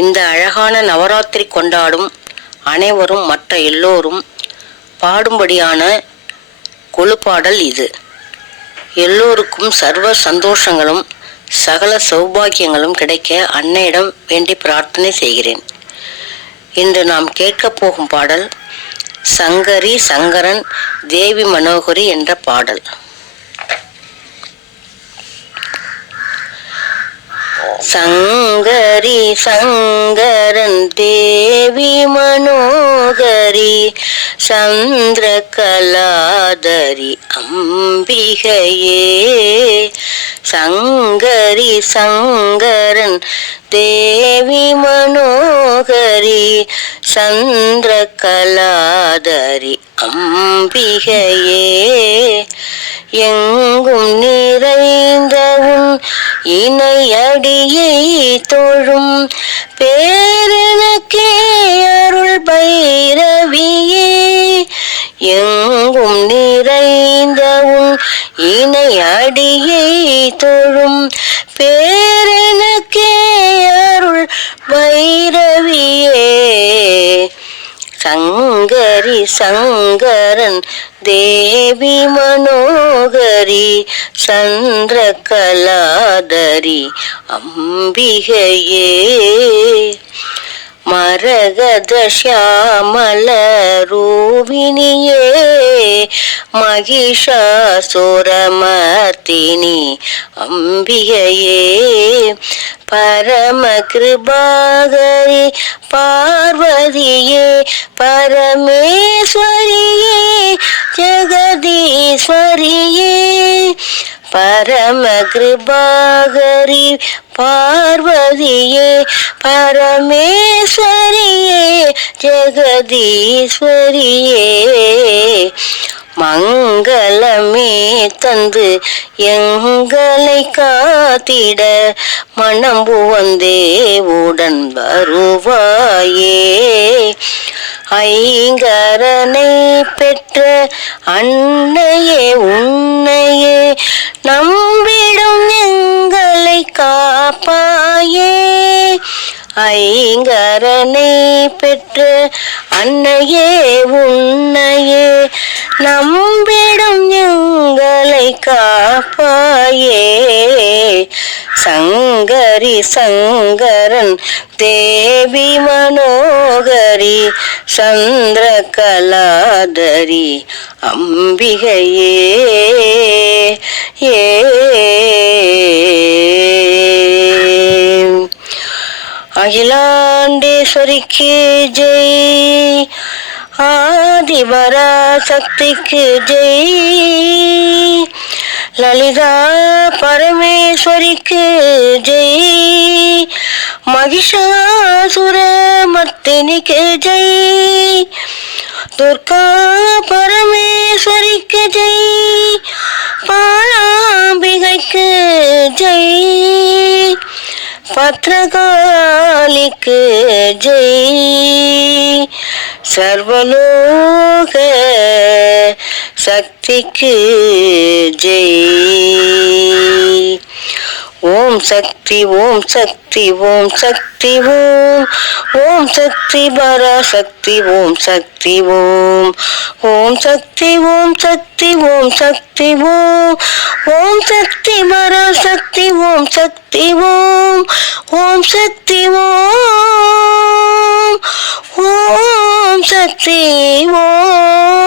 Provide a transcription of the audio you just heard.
இந்த அழகான நவராத்திரி கொண்டாடும் அனைவரும் மற்ற எல்லோரும் பாடும்படியான கொழுப்பாடல் இது. எல்லோருக்கும் சர்வ சந்தோஷங்களும் சகல சௌபாகியங்களும் கிடைக்க அன்னையிடம் வேண்டி பிரார்த்தனை செய்கிறேன். இன்று நாம் கேட்கப் போகும் பாடல் சங்கரி சங்கரன் தேவி மனோகரி என்ற பாடல். சங்கரி சங்கரன் தேவி மனோகரி சந்திர கலாதரி அம்பிகையே. சங்கரி சங்கரன் தேவி மனோகரி சந்திர கலாதரி அம்பிகையே. எங்கும் நிறைந்தவும் இணையடியை தோழும் பேரனக்கே அருள் பைரவியே. எங்கும் நிறைந்த உன் இணையடியை தோழும் பேரனக்கே அருள் பைரவியே. சங்கரி சங்கரன் தேவி மனோகரி சந்திரகலாதரி அம்பிகையே. மரகத ஷியாமல ரூபிணியே மகிஷாசுரமர்த்தினி அம்பிகையே. பரம கிருபாகரி பார்வதியே. பரமேஸ்வரியே. ஜெகதீஸ்வரியே. பரம கிருபாகரி பார்வதியே பரமேஸ்வரியே ஜெகதீஸ்வரியே. மங்களமே தந்து எங்களை காத்திட மணம்பு வந்தே உடன் வருவாயே. ஐங்கரனை பெற்ற அன்னையே உன்னையே நம்பிடும் எங்களை காப்பாயே. ஐங்கரனை பெற்ற அன்னையே உன்னையே நம்பிடும் எங்களை காப்பாயே. சங்கரி சங்கரன் தேவி மனோகரி சந்திர கலாதரி அம்பிகையே ஏ. அகிலாண்டேஸ்வரிக்கு ஜெய் ஆதிபரா சக்திக்கு ஜெய். லலிதா பரமேஸ்வரிக்கு ஜெய் மகிஷாசுர மர்த்தினிக்கு ஜெய் துர்கா பரமேஸ்வரிக்கு ஜெய் பாலாம்பிகைக்கு ஜெய் பத்ரகாளிக்கு ஜெய் சர்வலோக சக்திக்கு ஜெய் ஓம் சக்தி ஓம் சக்தி ஓம் சக்தி ஓம் ஓம் சக்தி பராசக்தி ஓம் சக்தி ஓம் ஓம் சக்தி ஓம் சக்தி ஓம் சக்தி ஓம் ஓம் சக்தி பராசக்தி ஓம் சக்தி ஓம் ஓம் சக்தி ஓம் ஓம் சக்தி ஓம்